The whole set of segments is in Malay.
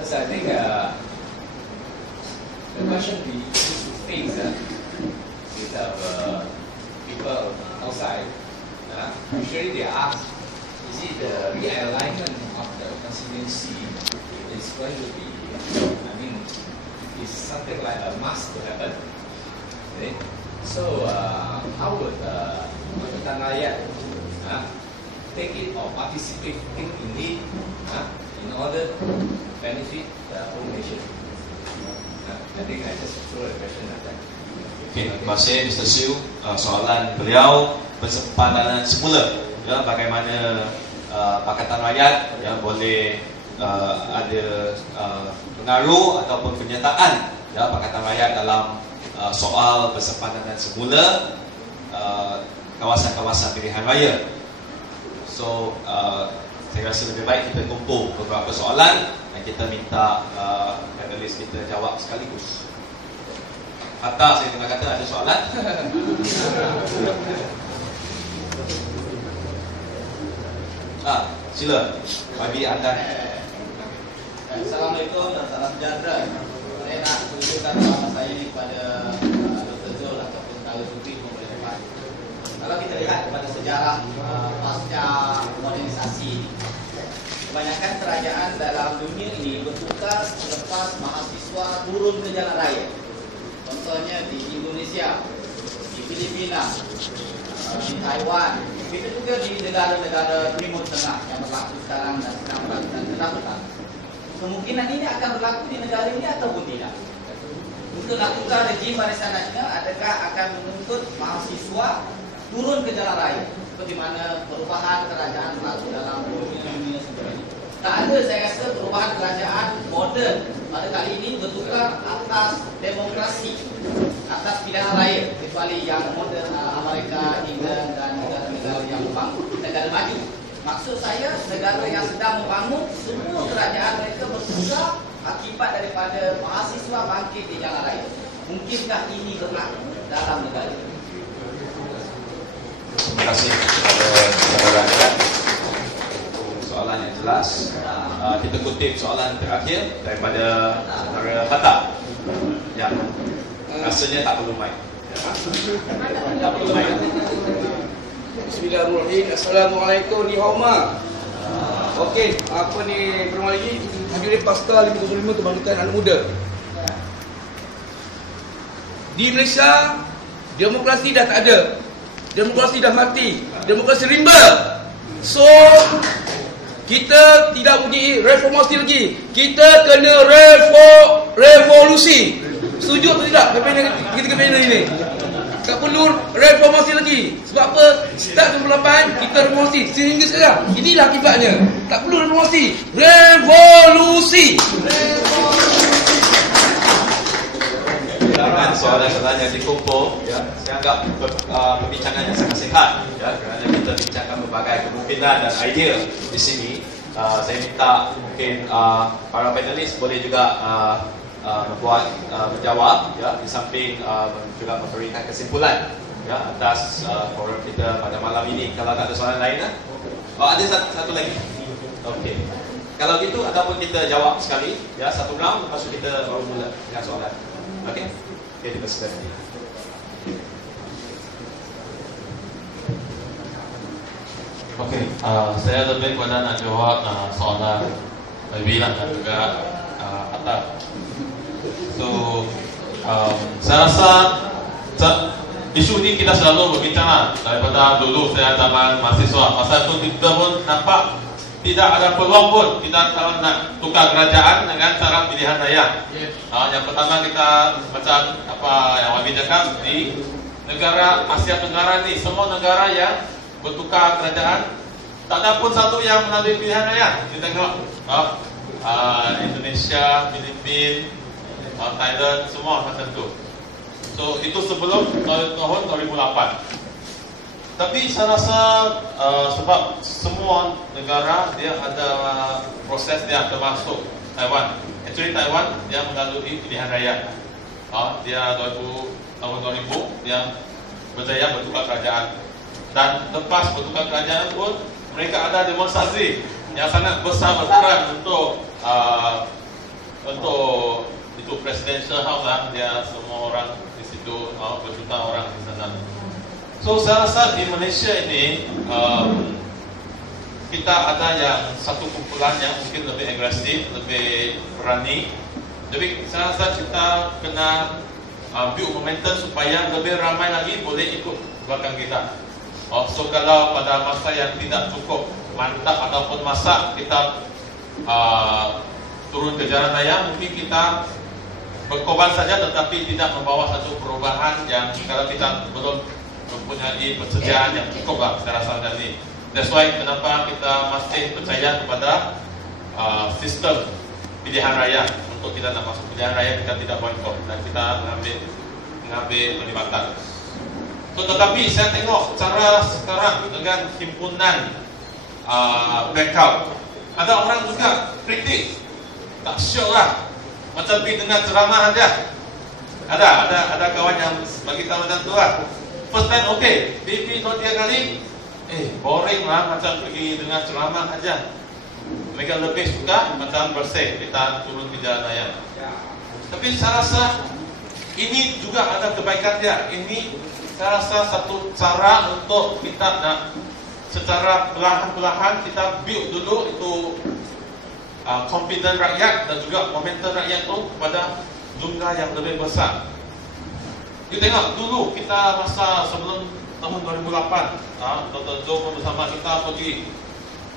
Because I think the question we used to face with our people outside, usually they ask, is it the realignment of the constituency is going to be, is something like a must to happen? Okay? So, how would Pakatan Rakyat take it or participate in it in order to benefit the whole nation? I think I just throw a question at that. Okay, terima kasih Mr. Siu. Soalan beliau bersepandangan semula, ya, bagaimana Pakatan Rakyat yang boleh ada pengaruh ataupun penyertaan, ya, Pakatan Rakyat dalam soal bersepandangan semula kawasan-kawasan pilihan raya. So, saya rasa lebih baik kita kumpul beberapa soalan dan kita minta panelis kita jawab sekaligus. Hatta saya dengar kata ada soalan. Sila, bagi anda. Assalamualaikum dan salam sejahtera. Saya nak tunjukkan pengalaman saya ini kepada Dr. Zul ataupun Dr. Sufi boleh dapat. Kalau kita lihat kepada sejarah pasca modernisasi, kebanyakan kerajaan dalam dunia ini bertukar selepas mahasiswa turun ke jalan raya. Contohnya di Indonesia, di Filipina, di Taiwan, begitu juga di negara-negara Timur Tengah yang berlaku sekarang dan sedang berlaku dan sedang berlaku. Kemungkinan ini akan berlaku di negara ini ataupun tidak. Untuk lakukan rejim Barisan Nasional, adakah akan menuntut mahasiswa turun ke jalan raya seperti mana perubahan kerajaan berlaku dalam dunia sebelum ini? Tak ada, saya rasa, perubahan kerajaan moden pada kali ini bertukar atas demokrasi, atas pilihan raya, kecuali yang moden Amerika, England dan negara-negara yang membangun, negara maju. Maksud saya, negara yang sedang membangun, semua kerajaan mereka bertukar akibat daripada mahasiswa bangkit di jalan raya. Mungkinkah ini berlaku dalam negara ini? Terima kasih kepada saudara rakyat untuk soalan yang jelas. Kita kutip soalan terakhir daripada saudara Hatta yang rasanya tak perlu mic. Tak perlu mic. Bismillahirrahmanirrahim. Assalamualaikum, ni Homa. Okey, apa ni berulang lagi? Hadirin Pasta 525 Kebangsaan Anak Muda. Di Malaysia, demokrasi dah tak ada. Demokrasi dah mati. Demokrasi rimba. So, kita tidak bunyi reformasi lagi. Kita kena revolusi. Setuju atau tidak? Kita kena ini. Tak perlu reformasi lagi. Sebab apa? Start 98 kita reformasi sehingga sekarang. Inilah akibatnya. Tak perlu reformasi. Revolusi. Dengan soalan-soalan yang dikumpul, ya, saya anggap perbincangan yang sangat sihat, ya, kerana kita bincangkan berbagai kemungkinan dan idea di sini. Saya minta mungkin para panelis boleh juga menjawab, ya, di samping juga memberikan kesimpulan, ya, atas forum kita pada malam ini. Kalau tak ada soalan lain, ada satu lagi. Okey. Kalau gitu, ataupun kita jawab sekali, ya, satu round, lepas tu kita baru mula dengan soalan. Okey. Okey, terima kasih. Okey, saya lebih kepada nak jawab soalan Bilang dan juga Hatta. So, saya rasa isu ini kita selalu berbincang daripada dulu saya zaman mahasiswa. Masa itu kita pun nampak tidak ada peluang pun kita kalau nak tukar kerajaan dengan cara pilihan raya. Yang pertama kita macam apa yang Wabi cakap, di negara Asia Tenggara ni semua negara yang bertukar kerajaan tak ada pun satu yang melalui pilihan raya. Kita tengok Indonesia, Filipina, Thailand, semua macam tu. So itu sebelum tahun 2008. Tapi saya rasa sebab semua negara dia ada proses dia termasuk Taiwan. Actually Taiwan dia melalui pilihan raya. Dia tahun 2000 dia berjaya bertukar kerajaan. Dan lepas bertukar kerajaan pun mereka ada demonstrasi yang sangat besar-besaran untuk untuk itu presidential house lah, dia semua orang di situ, berjuta orang di sana. So saya rasa di Malaysia ini kita ada yang satu kumpulan yang mungkin lebih agresif, lebih berani. Jadi saya rasa kita kena build momentum supaya lebih ramai lagi boleh ikut belakang kita. So kalau pada masa yang tidak cukup mantap ataupun masa kita turun ke jalan raya, mungkin kita berkorban saja tetapi tidak membawa satu perubahan yang kalau kita belum mempunyai persediaan yang cukup lah saya rasa tadi. That's why kenapa kita masih percaya kepada sistem pilihan raya. Untuk kita nak masuk pilihan raya, kita tidak boikot dan kita mengambil pelibatan. So, tetapi saya tengok cara sekarang dengan himpunan blackout, ada orang juga kritik, tak syok lah, macam pergi dengar ceramah aja. Ada kawan yang bagi tahu macam tu lah. First time okay, pergi 2-3 kali, boring lah macam pergi dengar ceramah aja. Mereka lebih suka macam bersih, kita turun ke jalan raya. Tapi saya rasa ini juga ada kebaikan dia. Ini saya rasa satu cara untuk kita nak secara perlahan-perlahan kita build dulu itu confidence rakyat dan juga momentum rakyat itu kepada jumlah yang lebih besar. Kita tengok dulu kita masa sebelum tahun 2008, Dr. Joe bersama kita pergi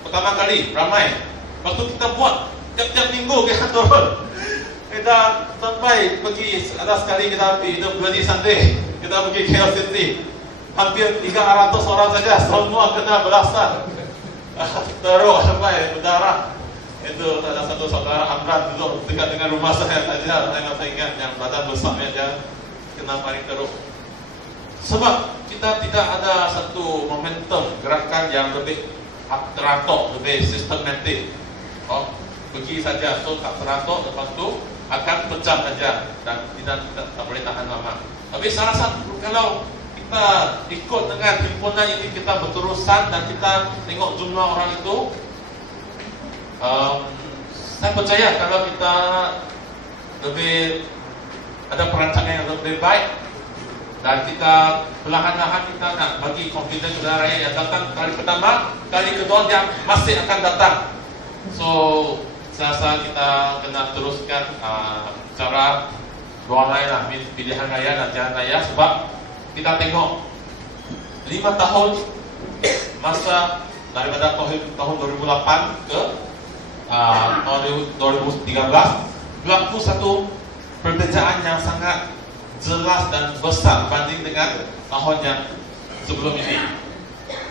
pertama kali ramai. Lepas tu kita buat tiap-tiap minggu kita turun. Kita sampai pergi, ada sekali kita pergi itu Bloody Sunday, kita pergi KL City. Hampir 300 orang saja, semua kena belasan. Teruk sampai berdarah. Itu ada satu saudara Amran duduk dekat dengan rumah saya saja. Saya ingat yang badan besar dia kena paling teruk. Sebab kita tidak ada satu momentum gerakan yang lebih teratur, lebih sistematik. Pergi saja, so tak teratur, lepas tu akan pecah saja dan tidak tak boleh tahan lama. Tapi saya rasa kalau kita ikut dengan himpunan ini, kita berterusan dan kita tengok jumlah orang itu, saya percaya kalau kita lebih ada perancangan yang lebih baik dan kita perlahan-lahan kita nak bagi confidence kepada rakyat yang datang kali pertama, kali kedua dia masih akan datang. So saya rasa kita kena teruskan cara dua lain lah, pilihan raya dan jalan raya. Sebab kita tengok 5 tahun masa daripada tahun 2008 ke 2013 berlaku satu perbezaan yang sangat jelas dan besar berbanding dengan tahun yang sebelum ini.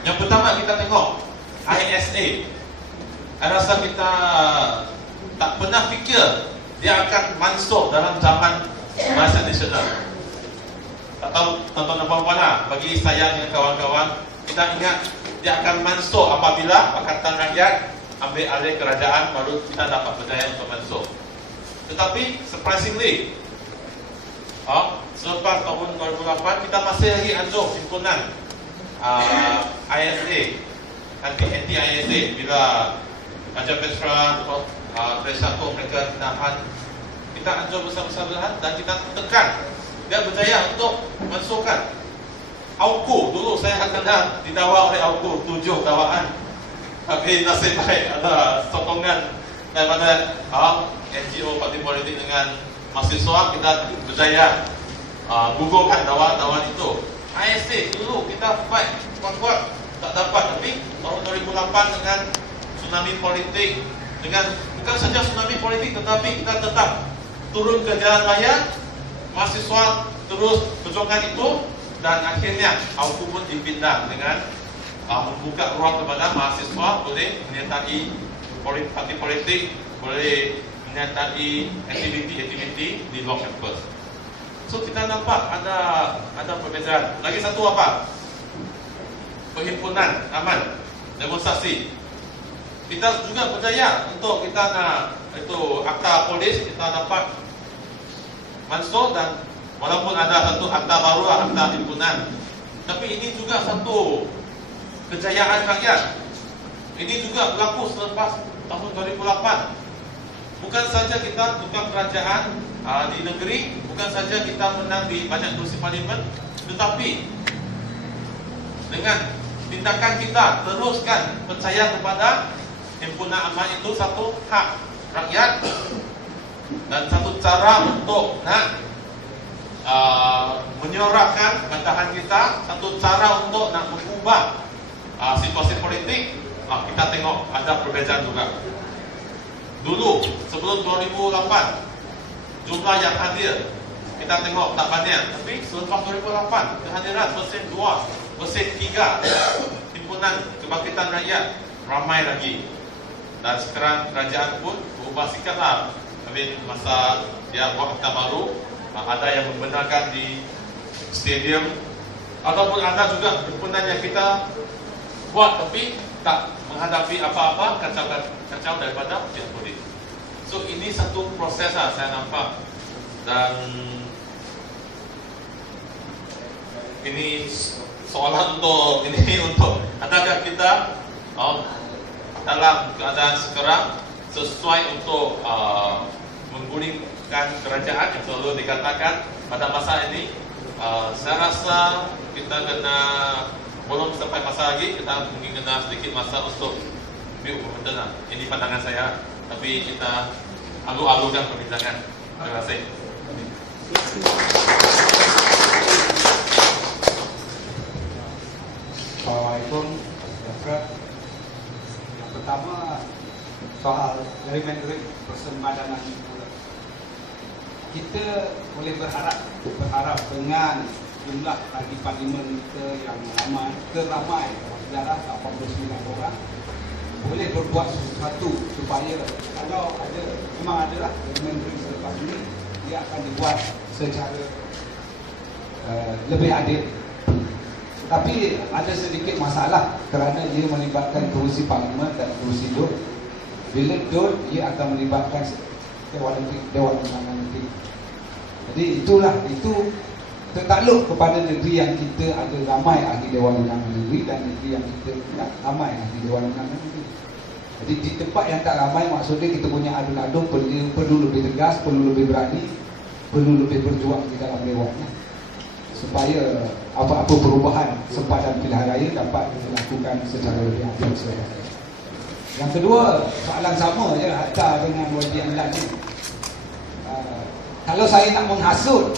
Yang pertama kita tengok ISA. Saya rasa kita tak pernah fikir dia akan masuk dalam zaman Barisan Nasional. Tak tahu tuan-tuan dan puan-puan lah, bagi saya dengan kawan-kawan, kita ingat dia akan masuk apabila Pakatan Rakyat ambil alih kerajaan, baru kita dapat berjaya untuk masuk. Tetapi surprisingly, selepas tahun 2008 kita masih lagi anjur himpunan ISA, anti-ISA, bila Raja Petra, Tresako mereka ditahan, kita anjur bersama-sama dan kita tekan dia berjaya untuk masukkan AUKU. Dulu saya kena didakwa oleh AUKU 7 dakwaan, tapi nasib baik ada sokongan daripada NGO parti politik dengan mahasiswa, kita berjaya gugurkan dakwaan itu. ISA dulu kita fight kuat-kuat tak dapat, tapi tahun 2008 dengan tsunami politik, dengan bukan saja tsunami politik tetapi kita tetap turun ke jalan raya, mahasiswa terus perjuangan itu, dan akhirnya AUKU pun dipindah dengan membuka ruang kepada mahasiswa boleh menyertai parti politik, boleh menyertai aktiviti-aktiviti di luar kampus. So kita nampak ada perbezaan. Lagi satu apa? Perhimpunan aman, demonstrasi. Kita juga berjaya untuk kita nak itu akta polis, kita dapat masuk, dan walaupun ada satu akta baru, akta himpunan, tapi ini juga satu kejayaan rakyat. Ini juga berlaku selepas tahun 2008. bukan saja kita tukar kerajaan di negeri, bukan saja kita menang di banyak kerusi parlimen, tetapi dengan tindakan kita teruskan percaya kepada himpunan amal itu satu hak rakyat dan satu cara untuk nak menyuarakan bantahan kita, satu cara untuk nak mengubah situasi politik. Kita tengok ada perbezaan juga. Dulu sebelum 2008 jumlah yang hadir kita tengok tak banyak, tapi selepas 2008 kehadiran persen 2, persen 3 himpunan kebangkitan rakyat ramai lagi. Dan sekarang kerajaan pun berubah sikap lah. Tapi masa dia buat akta baru, ada yang membenarkan di stadium, ataupun ada juga himpunan yang kita buat tapi tak menghadapi apa-apa kacau daripada pihak polis. So ini satu proses lah saya nampak. Dan ini soalan untuk adakah kita dalam keadaan sekarang sesuai untuk menggulingkan kerajaan yang selalu dikatakan pada masa ini. Saya rasa kita kena, belum sampai masa lagi, kita mungkin kena sedikit masa untuk build momentum. Ini pandangan saya, tapi kita alu-alukan perbincangan. Terima kasih. Assalamualaikum. Yang pertama soal elementary persembadanan. Kita boleh berharap dengan jumlah ahli parlimen kita yang ramai sejarah 89 orang boleh berbuat sesuatu supaya kalau ada, memang adalah elementary selepas ini dia akan dibuat secara lebih adil. Tapi ada sedikit masalah kerana dia melibatkan kerusi parlimen dan kerusi DUN. Bila DUN, ia akan melibatkan Dewan Undangan Negeri. Jadi itu tertakluk kepada negeri yang kita ada ramai ahli Dewan Undangan Negeri dan negeri yang kita tidak ramai ahli Dewan Undangan Negeri. Jadi di tempat yang tak ramai, maksudnya kita punya adu-adu perlu lebih tegas, perlu lebih berani, perlu lebih berjuang di dalam dewannya, supaya apa-apa perubahan sempadan pilihan raya dapat dilakukan secara lebih adil. Yang kedua, soalan sama je Hatta dengan Wadi Amlan ni. Kalau saya nak menghasut,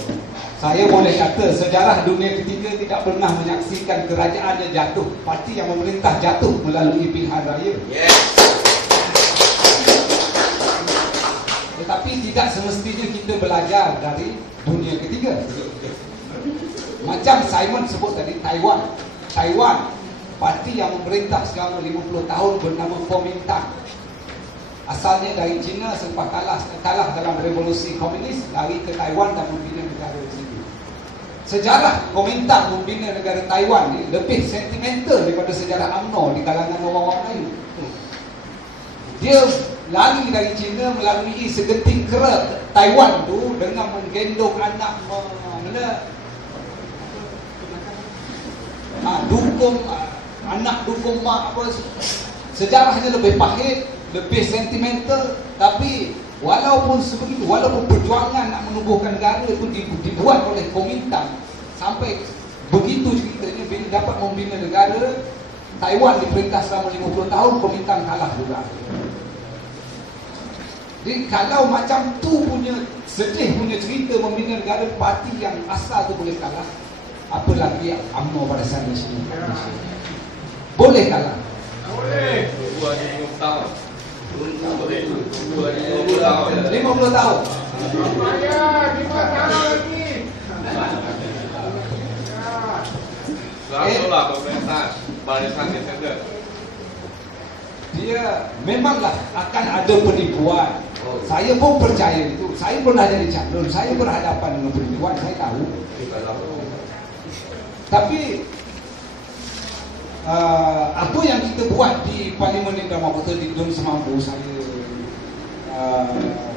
saya boleh kata sejarah dunia ketiga tidak pernah menyaksikan kerajaan yang jatuh, parti yang memerintah jatuh melalui pilihan raya. Tetapi tidak semestinya kita belajar dari dunia ketiga. Macam Simon sebut tadi, Taiwan, parti yang memerintah selama 50 tahun bernama Kuomintang. Asalnya dari China, selepas kalah dalam revolusi komunis, lari ke Taiwan dan membina negara sendiri. Sejarah Kuomintang membina negara Taiwan ni lebih sentimental daripada sejarah UMNO di kalangan orang-orang lain. Dia lari dari China melalui segetik kera Taiwan tu dengan menggendong anak dukung anak dukung mak apa. Sejarahnya lebih pahit, lebih sentimental. Tapi walaupun sebegitu, walaupun perjuangan nak menubuhkan negara itu dibuat oleh Kuomintang, sampai begitu ceritanya bila dapat membina negara, Taiwan diperintah selama 50 tahun, Kuomintang kalah juga. Jadi kalau macam tu punya sedih punya cerita membina negara, parti yang asal tu boleh kalah, apa lagi UMNO pada sana sini boleh kalah. Boleh. 50 tahun. 50 tahun. Bayar 5 tahun lagi. Langsunglah pemerintahan barisan defender. Dia memanglah akan ada penipuan. Saya pun percaya itu. Saya pernah jadi calon, saya berhadapan dengan penipuan, saya tahu. Tapi apa yang kita buat di Parlimen Negara Mahkota di Dun Semampu, saya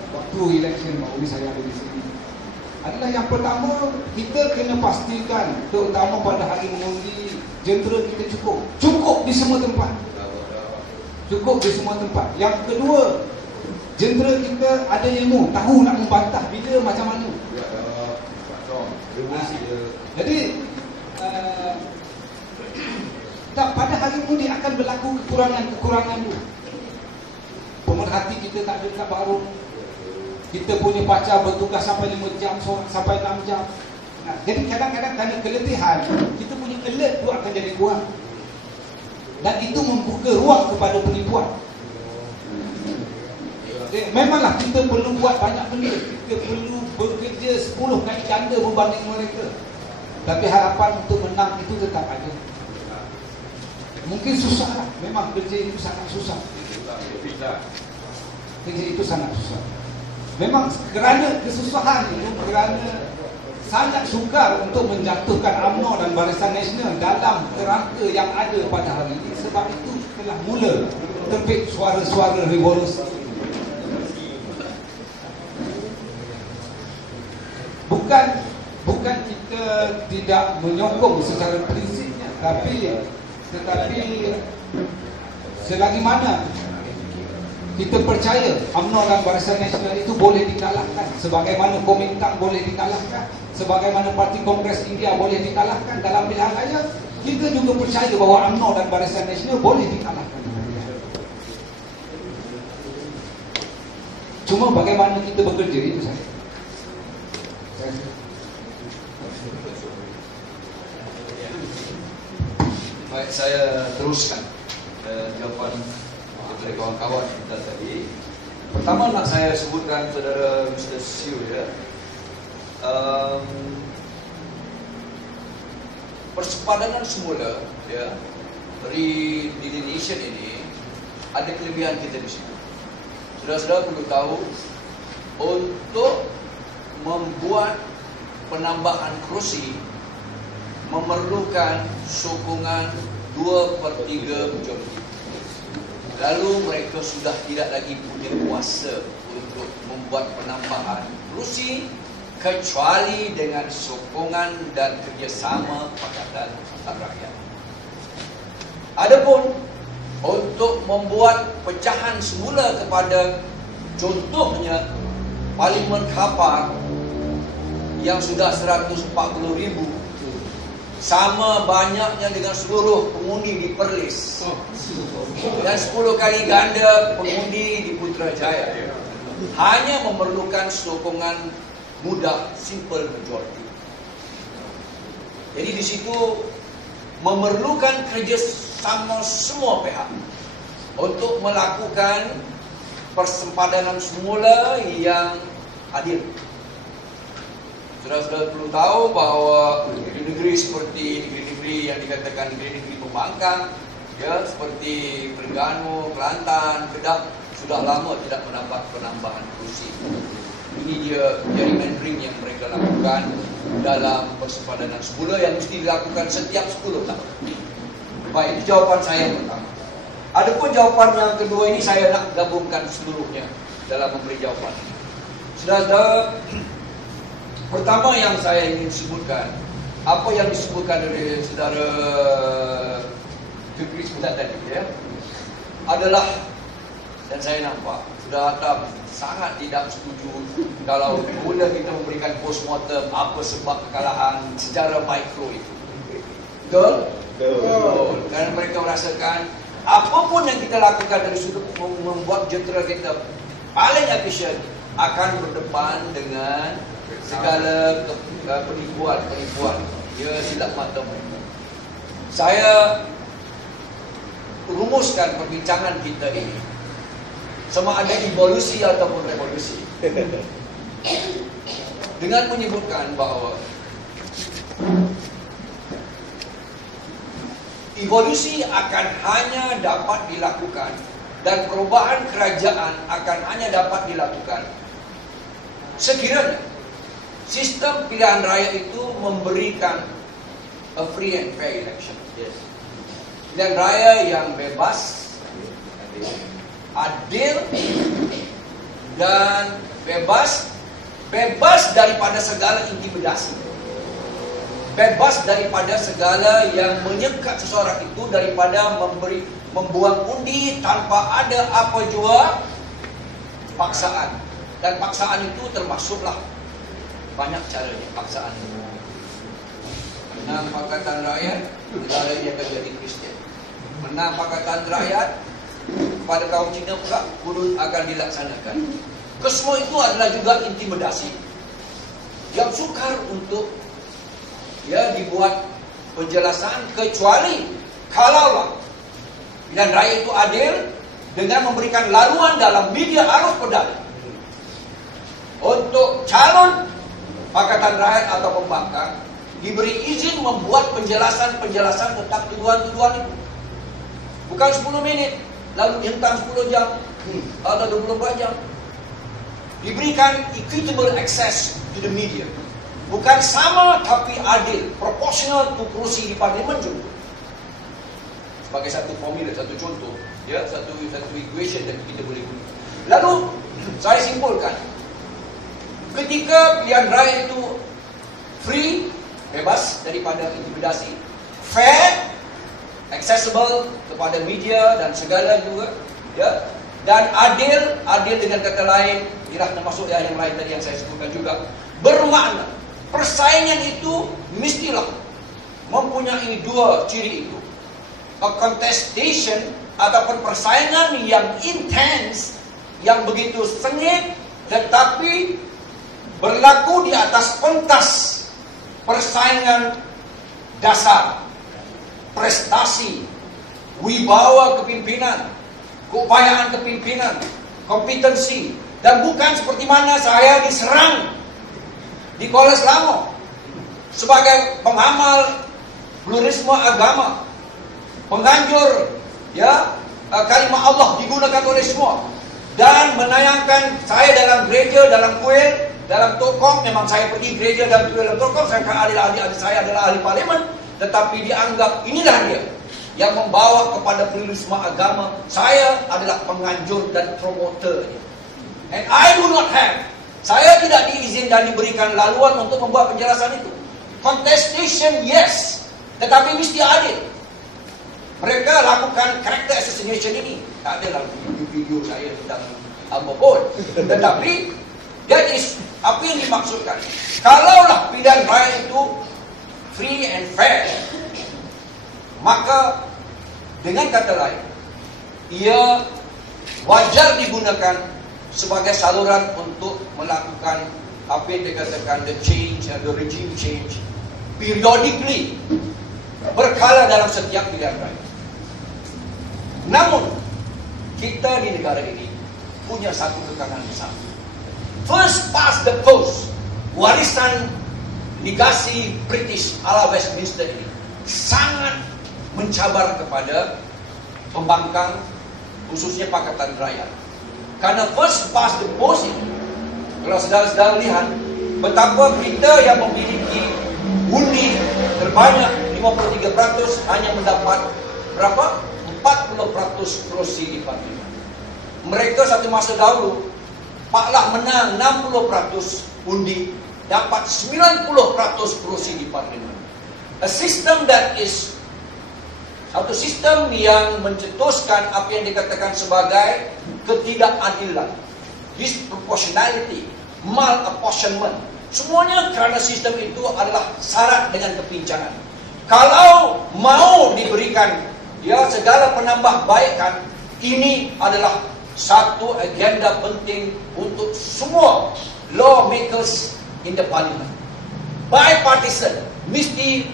waktu election baru ni saya ada di sini, adalah yang pertama, kita kena pastikan, terutama pada hari mengundi, jentera kita cukup di semua tempat. Cukup di semua tempat. Yang kedua, Jentera kita ada ilmu, tahu nak membantah bila macam mana. Jadi tak, pada hari ini akan berlaku kekurangan tu. Pemerhati kita tak ada dekat baru. Kita punya pacar bertugas sampai 5 jam, sampai 6 jam. Jadi kadang-kadang kerana keletihan, kita punya alert tu akan jadi kurang. Dan itu membuka ruang kepada penipuan. Memanglah kita perlu buat banyak benda. Kita perlu bekerja 10 kali ganda berbanding mereka. Tapi harapan untuk menang itu tetap ada. Mungkin susah lah. Memang kerja itu sangat susah. Kerja itu sangat susah. Memang kerana kesusahan itu, kerana sangat sukar untuk menjatuhkan UMNO dan Barisan Nasional dalam kerangka yang ada pada hari ini. Sebab itu telah mula terbit suara-suara revolusi. Bukan kita tidak menyokong secara prinsipnya, tetapi selagi mana kita percaya UMNO dan Barisan Nasional itu boleh dikalahkan, sebagaimana Komintang boleh dikalahkan, sebagaimana Parti Kongres India boleh dikalahkan dalam pilihan raya, kita juga percaya bahawa UMNO dan Barisan Nasional boleh dikalahkan. Cuma bagaimana kita bekerja itu saja. Baik, saya teruskan jawapan daripada kawan-kawan kita tadi. Pertama nak saya sebutkan saudara Mr. Siu ya. Persepadanan semula ya, redelineation ini ada kelebihan kita di sini. Saudara-saudara perlu tahu, untuk membuat penambahan kerusi memerlukan sokongan 2/3 majoriti. Lalu mereka sudah tidak lagi punya kuasa untuk membuat penambahan kerusi kecuali dengan sokongan dan kerjasama Pakatan Rakyat. Adapun untuk membuat pecahan semula kepada contohnya Parlimen Khapar yang sudah 140,000 sama banyaknya dengan seluruh pengundi di Perlis dan 10 kali ganda pengundi di Putrajaya, hanya memerlukan sokongan mudah, simple majority. Jadi di situ memerlukan kerjasama semua pihak untuk melakukan persempadanan semula yang adil. Saudara-saudara perlu tahu bahawa negeri-negeri seperti negeri-negeri yang dikatakan negeri-negeri pembangkang, ya, seperti Terengganu, Kelantan, Kedah, sudah lama tidak mendapat penambahan kerusi. Ini dia jaringan ring yang mereka lakukan dalam persempadanan semula yang mesti dilakukan setiap 10 tahun. Baik, itu jawapan saya yang pertama. Adapun jawapan yang kedua ini saya nak gabungkan seluruhnya dalam memberi jawapan. Saudara-saudara, pertama yang saya ingin sebutkan, apa yang disebutkan oleh saudara Fikri sebentar tadi ya, adalah, dan saya nampak saudara Atam sangat tidak setuju kalau mula kita memberikan postmortem apa sebab kekalahan secara mikro itu. Betul? Betul. Kerana mereka merasakan apapun yang kita lakukan dari sudut membuat jentera kita paling efisien akan berdepan dengan segala penipuan. Dia silap mata mereka. Saya rumuskan perbincangan kita ini sama ada evolusi ataupun revolusi dengan menyebutkan bahawa evolusi akan hanya dapat dilakukan dan perubahan kerajaan akan hanya dapat dilakukan sekiranya sistem pilihan raya itu memberikan a free and fair election. Pilihan raya yang bebas, adil dan bebas daripada segala intimidasi, bebas daripada segala yang menyekat seseorang itu daripada membuang undi tanpa ada apa jua paksaan. Dan paksaan itu termasuklah banyak caranya paksaan. Menang Pakatan Rakyat, negara ini akan jadi Kristian. Menang Pakatan Rakyat, pada kaum Cina pula hudud akan dilaksanakan. Kesemua itu adalah juga intimidasi yang sukar untuk dibuat penjelasan, kecuali kalaulah pilihan raya itu adil dengan memberikan laluan dalam media arus perdana untuk calon Pakatan Rakyat atau pembangkang diberi izin membuat penjelasan-penjelasan tentang tuduhan-tuduhan itu. Bukan 10 menit lalu hentam 10 jam atau 24 jam. Diberikan equitable access to the media. Bukan sama tapi adil, proportional to kursi di parlimen juga. Sebagai satu formula, satu contoh, satu equation yang kita boleh guna. Lalu saya simpulkan, ketika pilihan raya itu free, bebas daripada intimidasi, fair, accessible kepada media dan segala juga, dan adil dengan kata lain, termasuk yang lain tadi yang saya sebutkan juga, bermakna persaingan itu mestilah mempunyai dua ciri itu. A contestation ataupun persaingan yang intens, yang begitu sengit, tetapi berlaku di atas pentas persaingan dasar, prestasi, wibawa kepimpinan, keupayaan kepimpinan, kompetensi, dan bukan seperti mana saya diserang di Kuala Selangor sebagai pengamal pluralisme agama, penghancur kalimat Allah digunakan oleh semua, dan menayangkan saya dalam gereja, dalam kuil, dalam tokong. Memang saya pergi gereja dan kuil dalam tokong, saya adik-adik saya adalah ahli parlimen, tetapi dianggap inilah dia yang membawa kepada pluralisme agama. Saya adalah penghancur dan promoternya. And I do not have, saya tidak diizin dan diberikan laluan untuk membuat penjelasan itu. Contestation yes, tetapi mesti adil. Mereka lakukan character assassination ini. Tak ada dalam video saya tentang apa pun. Tetapi that is apa yang dimaksudkan. Kalaulah pilihan raya itu free and fair, maka dengan kata lain, ia wajar digunakan sebagai saluran untuk melakukan apa yang dikatakan the change, the regime change periodically, berkala dalam setiap pilihan raya. Namun kita di negara ini punya satu kekurangan besar. First past the post, warisan legasi British ala Westminster ini sangat mencabar kepada pembangkang, khususnya Pakatan Rakyat. Karena first past the post ini, kalau saudara-saudara lihat betapa kita yang memiliki undi terbanyak 53% hanya mendapat berapa? 40% kursi di parlimen. Mereka satu masa dahulu paklah menang 60% undi, dapat 90% kursi di parlimen. A system that is satu sistem yang mencetuskan apa yang dikatakan sebagai ketidakadilan, disproportionality, malapportionment. Semuanya kerana sistem itu adalah syarat dengan kepincangan. Kalau mau diberikan segala penambahbaikan, ini adalah satu agenda penting untuk semua lawmakers in the parliament. Bipartisan, mesti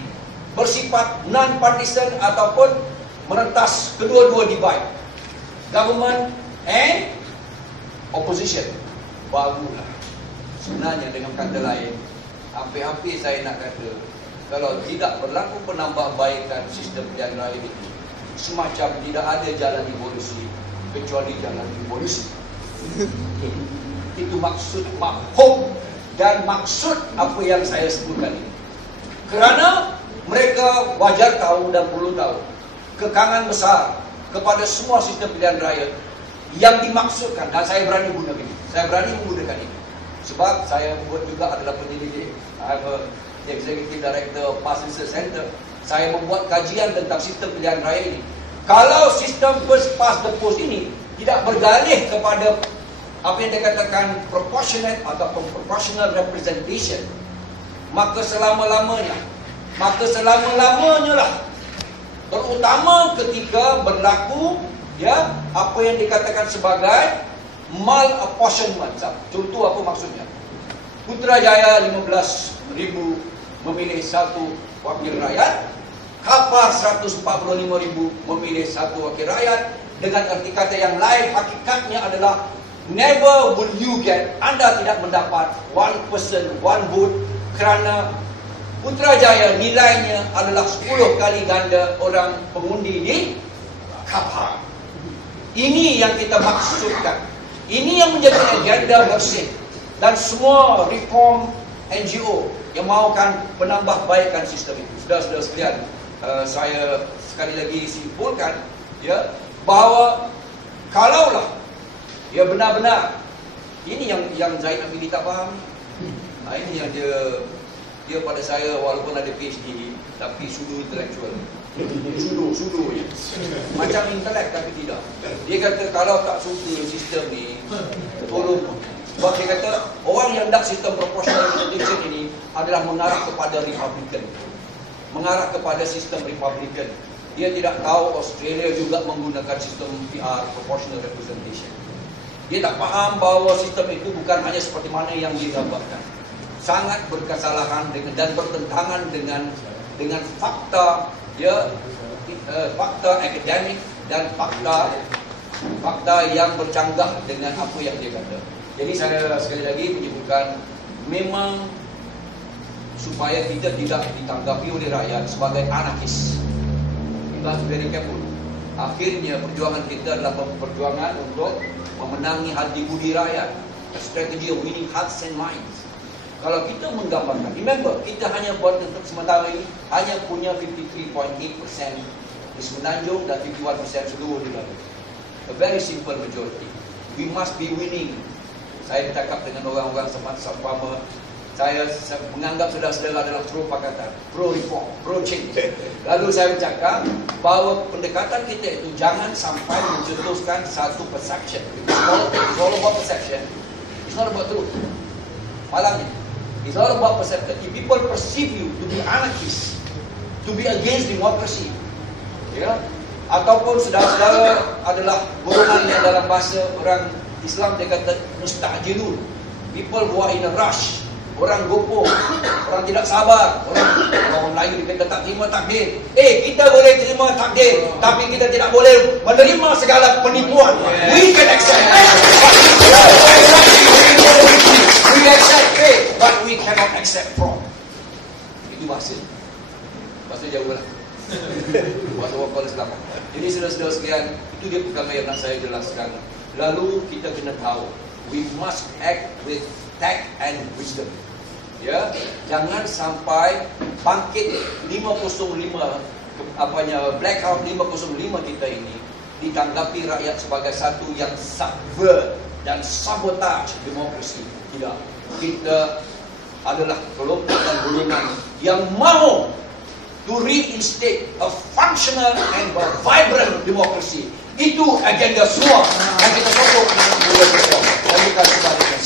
bersifat non-partisan ataupun merentas kedua-dua divide, government and opposition. Barulah sebenarnya, dengan kata lain, hampir-hampir saya nak kata, kalau tidak berlaku penambahbaikan sistem pilihan raya ini, semacam tidak ada jalan evolusi kecuali jalan evolusi. Itu maksud mafhum dan maksud apa yang saya sebutkan ini. Kerana mereka wajar tahu dan perlu tahu kekangan besar kepada semua sistem pilihan raya yang dimaksudkan, dan saya berani gunakan ini. Saya berani menggunakan ini sebab saya membuat juga adalah penyelidik. I am the Executive Director of Past Research Center. Saya membuat kajian tentang sistem pilihan raya ini. Kalau sistem first past the post ini tidak bergalih kepada apa yang dikatakan proportionate ataupun proportional representation, maka selama-lamanya lah, terutama ketika berlaku apa yang dikatakan sebagai malapportionment. Contoh apa maksudnya? Putrajaya 15,000 memilih satu wakil rakyat, Kapar 145,000 memilih satu wakil rakyat. Dengan arti kata yang lain, hakikatnya adalah never will you get, anda tidak mendapat one person, one vote, kerana Putrajaya nilainya adalah 10 kali ganda orang pengundi di Kapar. Ini yang kita maksudkan. Ini yang menjadi agenda bersih. Dan semua reform NGO yang mahukan penambahbaikan sistem itu. Saudara-saudara sekalian, saya sekali lagi simpulkan bahawa kalaulah benar-benar ini yang Zaid Amili tak faham. Ini yang dia pada saya walaupun ada PhD tapi sudu intelektual. Sudu je. Macam intelek tapi tidak. Dia kata kalau tak suka sistem ni, tolong. Sebab dia kata orang yang nak sistem proportional representation ini adalah mengarah kepada Republican, mengarah kepada sistem Republican. Dia tidak tahu Australia juga menggunakan sistem PR, proportional representation. Dia tak faham bahawa sistem itu bukan hanya seperti mana yang dia gambarkan. Sangat berkesalahan dan bertentangan dengan fakta, fakta akademik dan fakta yang bercanggah dengan apa yang dia kata. Jadi saya sekali lagi menyebutkan, memang supaya kita tidak ditanggapi oleh rakyat sebagai anarkis, kita harus very careful. Akhirnya perjuangan kita adalah perjuangan untuk memenangi hati budi rakyat, a strategy of winning hearts and minds. Kalau kita menggambarkan, remember, kita hanya buat untuk sementara ini hanya punya 53.8% di Semenanjung dan 51% seluruh negara. A very simple majority. We must be winning. Saya bercakap dengan orang-orang sama, saya menganggap saudara-saudara adalah pro pakatan, pro reform, pro change. Lalu saya bercakap bahawa pendekatan kita itu jangan sampai mencetuskan satu perception. It's all about perception. It's not about truth. Malangnya, it's all about perception. If people perceive you to be anarchist, to be against democracy, ataupun saudara-saudara adalah golongan yang dalam bahasa orang Islam dia kata mustajilun, people who are in a rush, orang gopoh, orang tidak sabar, orang Melayu dia kata tak terima takdir. Kita boleh terima takdir, tapi kita tidak boleh menerima segala penipuan. We can accept we accept faith, but we cannot accept fraud. Itu bahasa jauh lah. Bahasa wakil Islam. Jadi saudara-saudara sekalian, itu dia perkara yang nak saya jelaskan. Lalu kita kena tahu, we must act with tact and wisdom. Jangan sampai bangkit 505 blackout 505 kita ini ditanggapi rakyat sebagai satu yang subvert dan sabotage demokrasi. Tidak. Kita adalah kelompok dan golongan yang mahu to reinstate a functional and vibrant democracy. Itu agenda semua yang kita sokong dengan budaya bersama. Dan bukan sebaliknya.